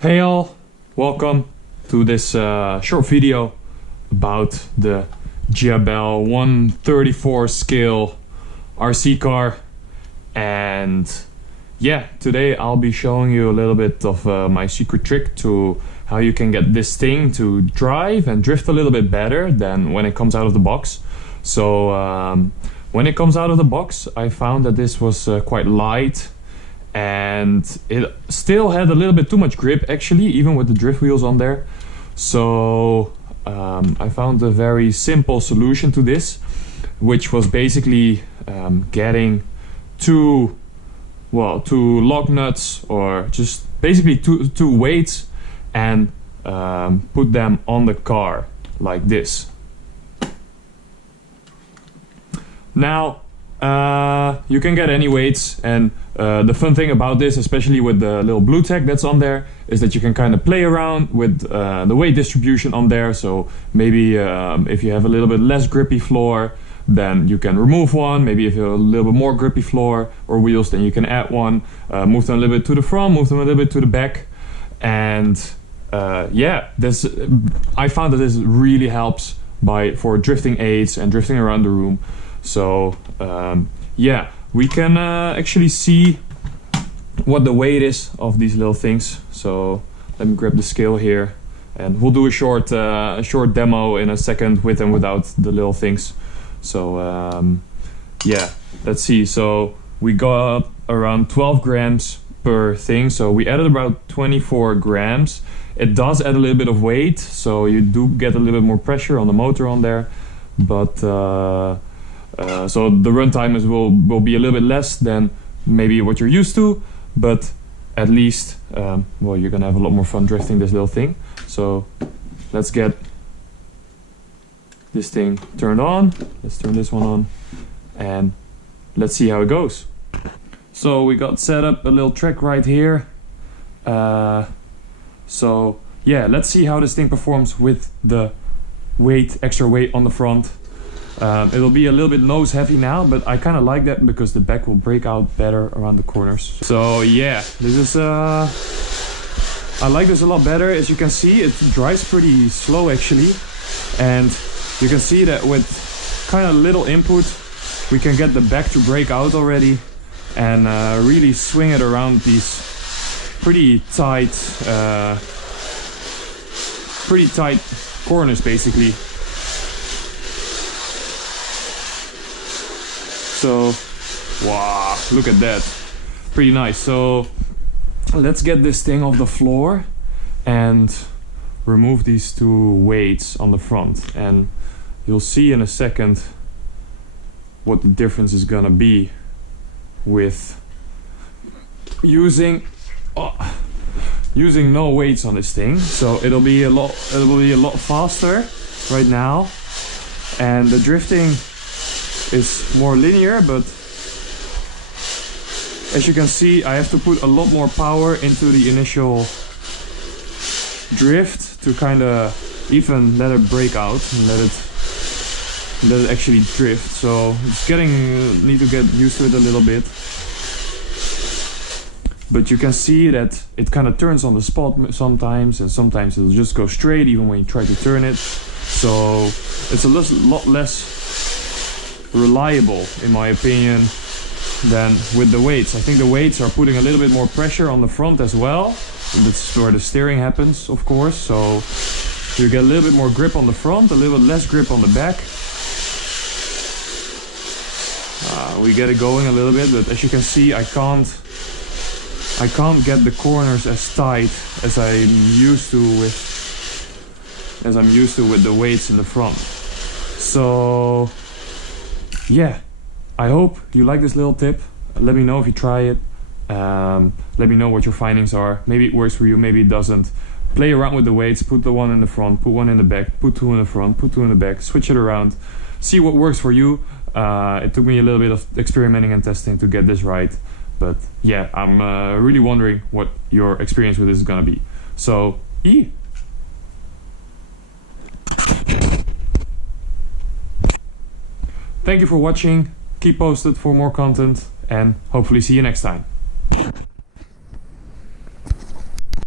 Hey all, welcome to this short video about the Jiabaile 134 scale RC car. And yeah, today I'll be showing you a little bit of my secret trick to how you can get this thing to drive and drift a little bit better than when it comes out of the box. So when it comes out of the box, I found that this was quite light, and it still had a little bit too much grip actually, even with the drift wheels on there. So I found a very simple solution to this, which was basically getting two lug nuts, or just basically two weights, and put them on the car like this. Now you can get any weights, and the fun thing about this, especially with the little blue tag that's on there, is that you can kind of play around with the weight distribution on there. So maybe if you have a little bit less grippy floor, then you can remove one. Maybe if you have a little bit more grippy floor or wheels, then you can add one. Move them a little bit to the front, move them a little bit to the back. And yeah, I found that this really helps for drifting aids and drifting around the room. So yeah, we can actually see what the weight is of these little things. So let me grab the scale here, and we'll do a short demo in a second with and without the little things. So yeah, let's see. So we got around 12 grams per thing, so we added about 24 grams. It does add a little bit of weight, so you do get a little bit more pressure on the motor on there, but so the runtime will be a little bit less than maybe what you're used to, but at least well, you're gonna have a lot more fun drifting this little thing. So let's get this thing turned on. Let's turn this one on, and let's see how it goes. So we got set up a little track right here. So yeah, let's see how this thing performs with the extra weight on the front. It'll be a little bit nose heavy now, but I kind of like that because the back will break out better around the corners. So yeah, this is I like this a lot better. As you can see, it drives pretty slow actually, and you can see that with kind of little input we can get the back to break out already, and really swing it around these pretty tight corners basically. So, wow, look at that. Pretty nice. So, let's get this thing off the floor and remove these two weights on the front. And you'll see in a second what the difference is gonna be with using no weights on this thing. So it'll be a lot faster right now, and the drifting is more linear, but as you can see, I have to put a lot more power into the initial drift to kind of even let it break out and let it actually drift. So it's need to get used to it a little bit, but you can see that it kind of turns on the spot sometimes, and sometimes it'll just go straight even when you try to turn it. So it's a lot less reliable in my opinion than with the weights. I think the weights are putting a little bit more pressure on the front as well. That's where the steering happens, of course. So you get a little bit more grip on the front, a little bit less grip on the back. We get it going a little bit, but as you can see, I can't get the corners as tight as I'm used to with the weights in the front. So yeah, I hope you like this little tip. Let me know if you try it. Let me know what your findings are. Maybe it works for you, maybe it doesn't. Play around with the weights, put the one in the front, put one in the back, put two in the front, put two in the back, switch it around, see what works for you. It took me a little bit of experimenting and testing to get this right, but yeah, I'm really wondering what your experience with this is gonna be. So, thank you for watching. Keep posted for more content, and hopefully see you next time.